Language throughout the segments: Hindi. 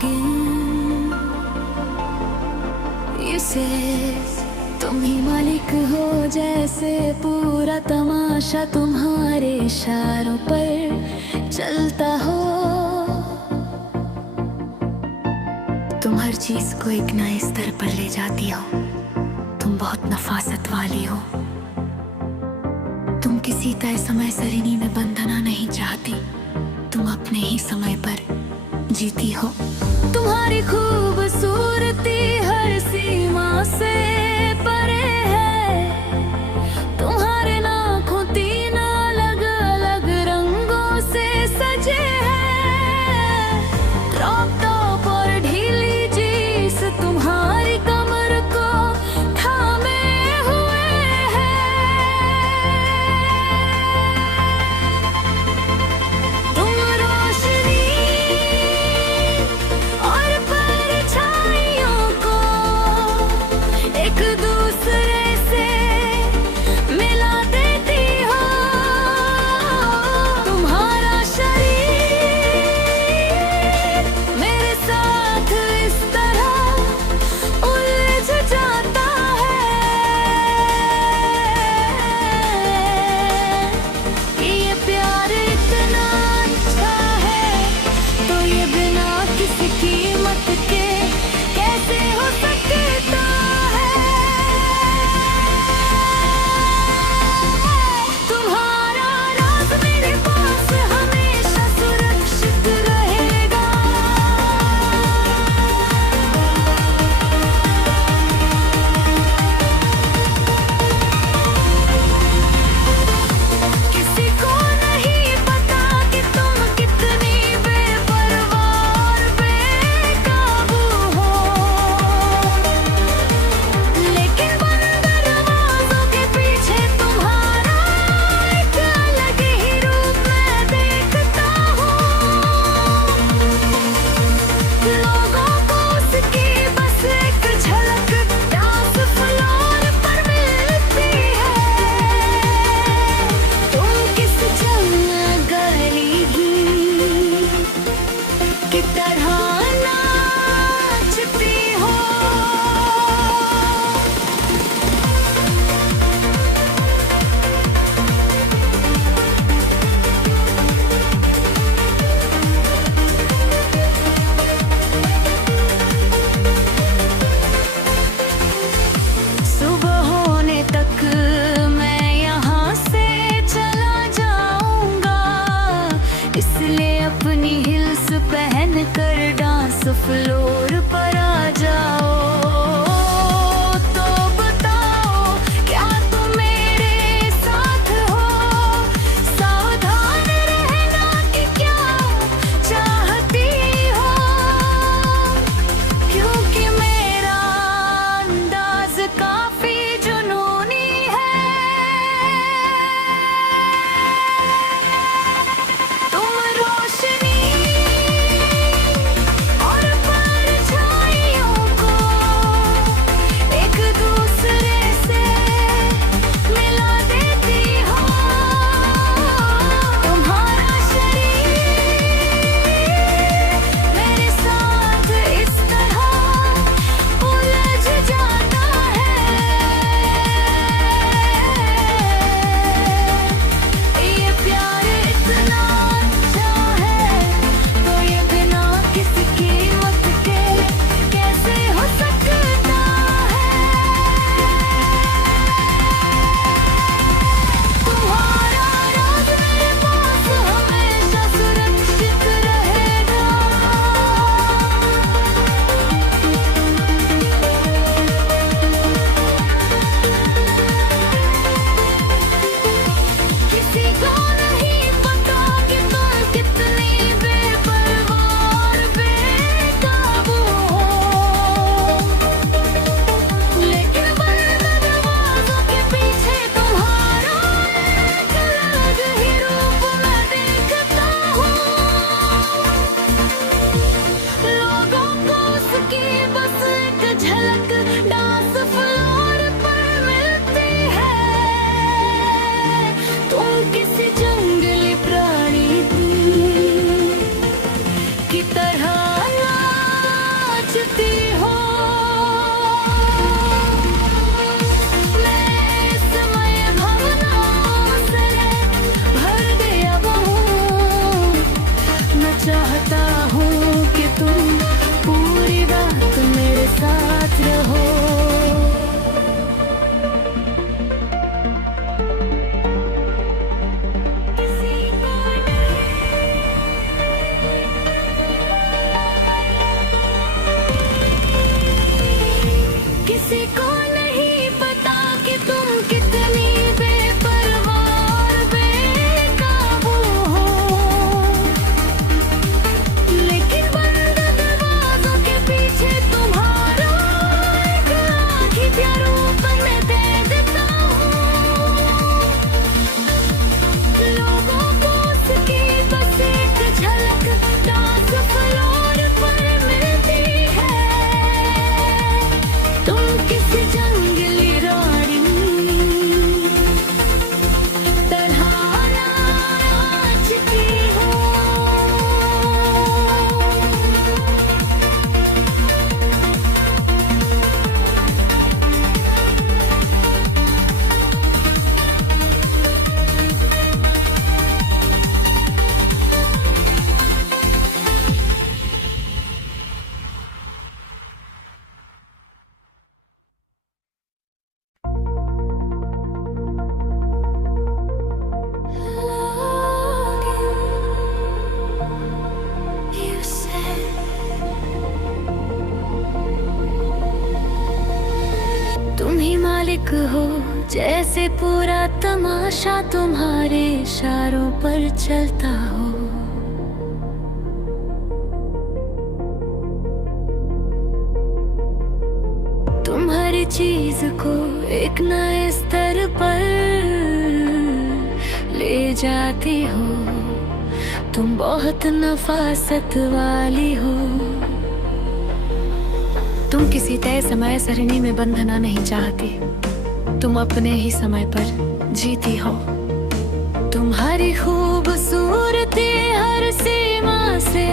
begin. You say तुम ही मालिक हो, जैसे पूरा तमाशा तुम्हारे इशारों पर चलता हो। तुम हर चीज को एक नए स्तर पर ले जाती हो। तुम बहुत नफासत वाली हो। तुम किसी तय समय सरिनी में बंधना नहीं चाहती। तुम अपने ही समय पर जीती हो। तुम्हारी खूबसूरती हर सीमा से परे है। तुम्हारे नाखून तीन अलग अलग रंगों से सजे हैं। क्रॉप टॉप और ढीली जींस तुम्हारी कमर को थामे हुए हैं। तुम रोशनी और परछाइयों को एक दूसरे से मिला देती हो। तुम्हारा शरीर मेरे साथ इस तरह उलझ जाता है कि ये प्यार इतना अच्छा है, तो ये बिना किसी कीमत के कैसे हो सकता है। तुम्हारा राज मेरे पास हमेशा सुरक्षित रहेगा। किसी को नहीं पता कि तुम कितनी बेपरवाह और बेकाबू हो, लेकिन बंद दरवाजों के पीछे तुम्हारा एक अलग ही रूप मैं देखता हूँ। लोगों को उसकी बस एक झलक डांस फ्लोर पर मिलती है। तुम किस गली की तरह नाचती हो। सुबह होने तक मैं यहाँ से चला जाऊंगा, इसलिए अपनी हिल्स पहन कर डांस फ्लोर पर आ जाओ। तो बताओ क्या तुम मेरे साथ हो। सावधान रहना कि क्या चाहती हो, क्योंकि मेरा अंदाज काफी जुनूनी है। तुम रोशनी और परछाइयों को मालिक हो, जैसे पूरा तमाशा तुम्हारे इशारों पर चलता हो। तुम हर चीज को एक नए स्तर पर ले जाती हो, तुम बहुत नफासत वाली हो। तुम किसी तय समय सरणी में बंधना नहीं चाहती, तुम अपने ही समय पर जीती हो। तुम्हारी खूबसूरती हर सीमा से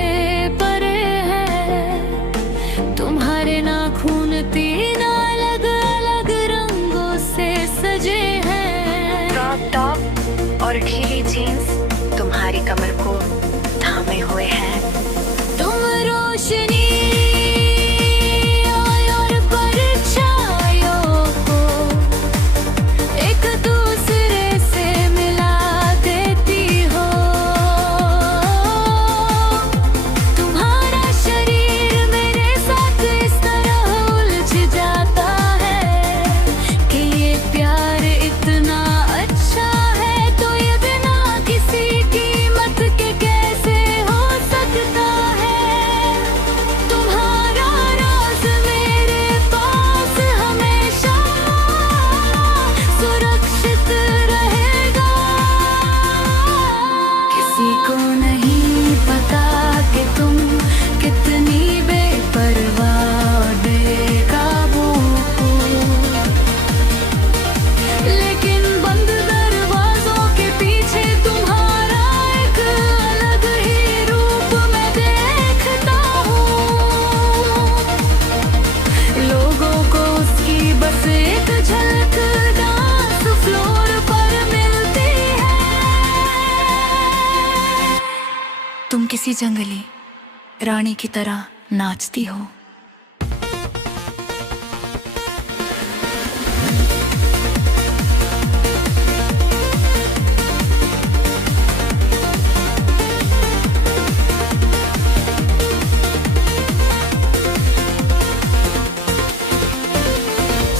परे है, तुम्हारे नाखून तीन अलग अलग रंगों से सजे हैं। क्रॉप टॉप और ढीली जीन्स तुम्हारी कमर को थामे हुए हैं। तुम रोशनी तुम किसी जंगली रानी की तरह नाचती हो।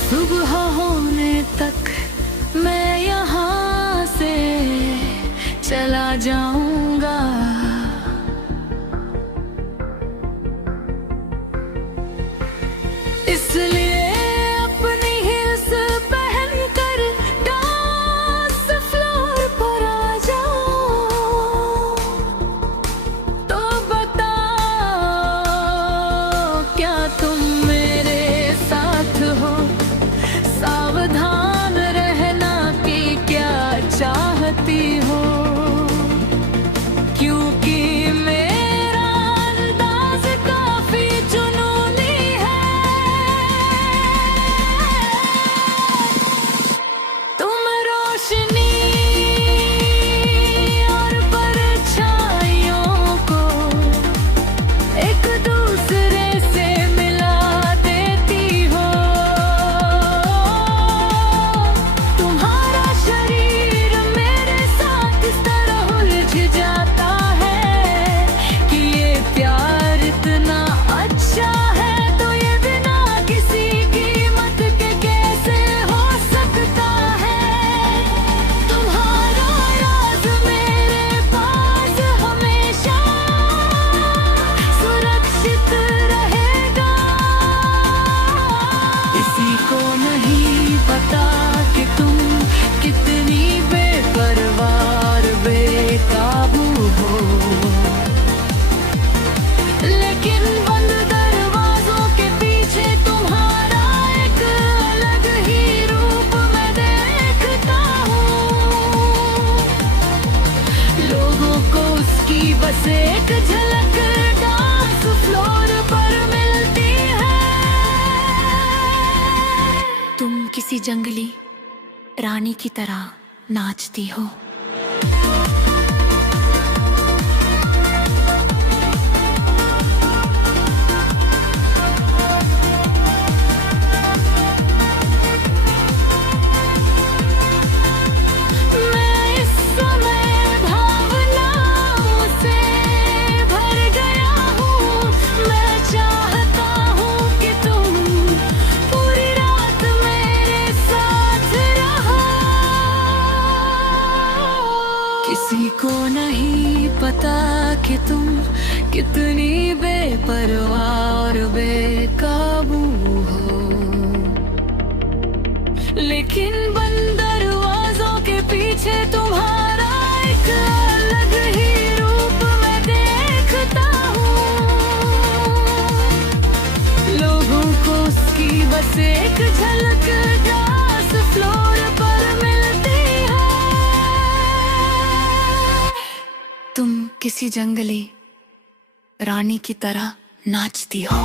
सुबह होने तक मैं यहाँ से चला जाऊंगा, इसलिए अपनी हिल्स पहनकर डांस फ्लोर पर आ जाओ। तो बताओ क्या तुम मेरे साथ हो? सावधान रहना कि क्या चाहती हो, क्योंकि बस एक झलक डांस फ्लोर पर मिलती है। तुम किसी जंगली रानी की तरह नाचती हो। कि तुम कितनी बेपरवाह और बेकाबू हो, लेकिन बंद दरवाजों के पीछे तुम्हारा एक अलग ही रूप मैं देखता हूँ। लोगों को उसकी बस एक झलक डांस फ्लोर पर मिलती है। तुम किसी जंगली रानी की तरह नाचती हो।